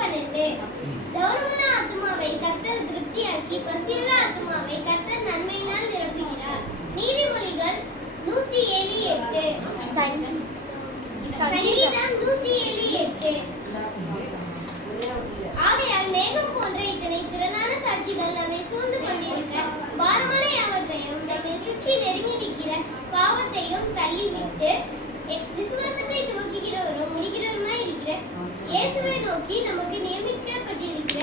12 கவனமுள்ள ஆத்துமாவை கர்த்தர் திருப்தியாக்கி பசியுள்ள ஆத்துமாவை கர்த்தர் நன்மையினால் நிரப்புகிறார். நீதிமொழிகள் 107:8. சங்கீதம் 107:8. ஆகையால் மேகம் போன்ற இத்தனை திரளான சாட்சிகள் நம்மை சூழ்ந்து கொண்டிருக்க பாரமான யாவற்றையும் நம்மை சுற்றி நெருங்கி நிற்கிற பாவத்தையும் தள்ளிவிட்டு விசுவாசத்தை துவக்குகிறவரும் முடிக்கிறவருமாய் இருக்கிற இயேசுவை நோக்கி நமக்கு நியமிக்கப்பட்டிருக்கிற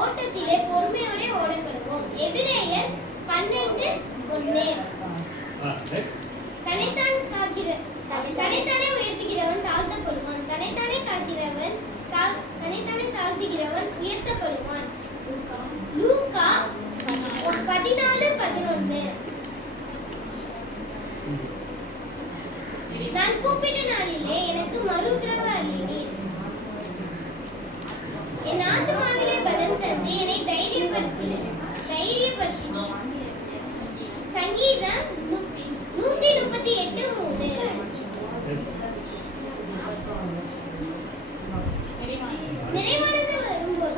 ஓட்டத்திலே பொறுமையோட ஓடக்கொள்வோம். எபிரேயர் 12:1. தன்னைத்தானே உயர்த்துகிறவன் தாழ்த்தப்படுவான், தன்னைத்தானே காக்கிறவன் தன்னைத்தானே தாழ்த்துகிறவன் உயர்த்தப்படுவான். லூக்கா 14:11. நான் கூப்பிட்ட நாளிலே எனக்கு மறுஉத்தரவு அருளினீர். என் ஆத்துமாவிலே பலம் தந்து என்னை தைரியப்படுத்தினீர். சங்கீதம் 138:3. நிறைவானது வரும்போது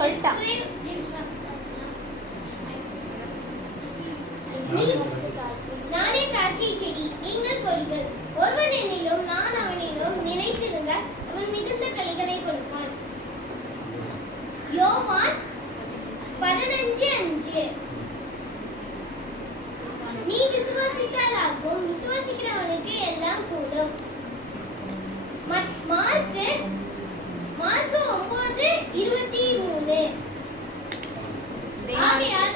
நானே திராட்சை செடி, நீங்கள் கொடிகள். ஒருவன் என்னிலும் நான் அவனிலும் நிலைத்திருந்தால் அவன் மிகுந்த கனிகளை கொடுப்பான். யோவான் 15:5. நீ விசுவாசித்தால் ஆகும், விசுவாசிக்கிறவனுக்கு எல்லாம் கூடும். மார்க்கு 9:23. ஆகையால்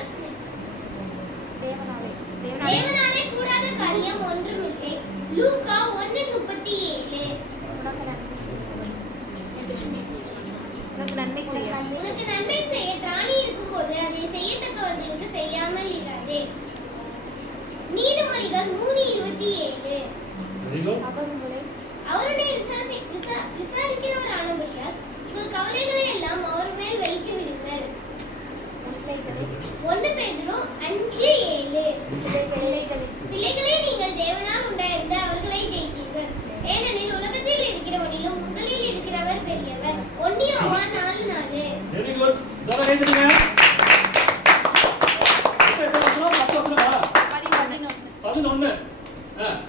தேவனாலே கூடாத காரியம் ஒன்றுமில்லை. லூக்கா 1:37. உனக்கு நன்மை செய்ய திராணி இருக்கும்போது அதை செய்யத்தக்கவர்களுக்கு செய்யாமல் இராதே. நீதிமொழிகள் 3:27. அவருடைய விசாரிக்கிறவரானபடியால் உங்கள் கவலைகளை எல்லாம் அவர் மேல் வைத்து விடுங்கள். 1 பேதுரு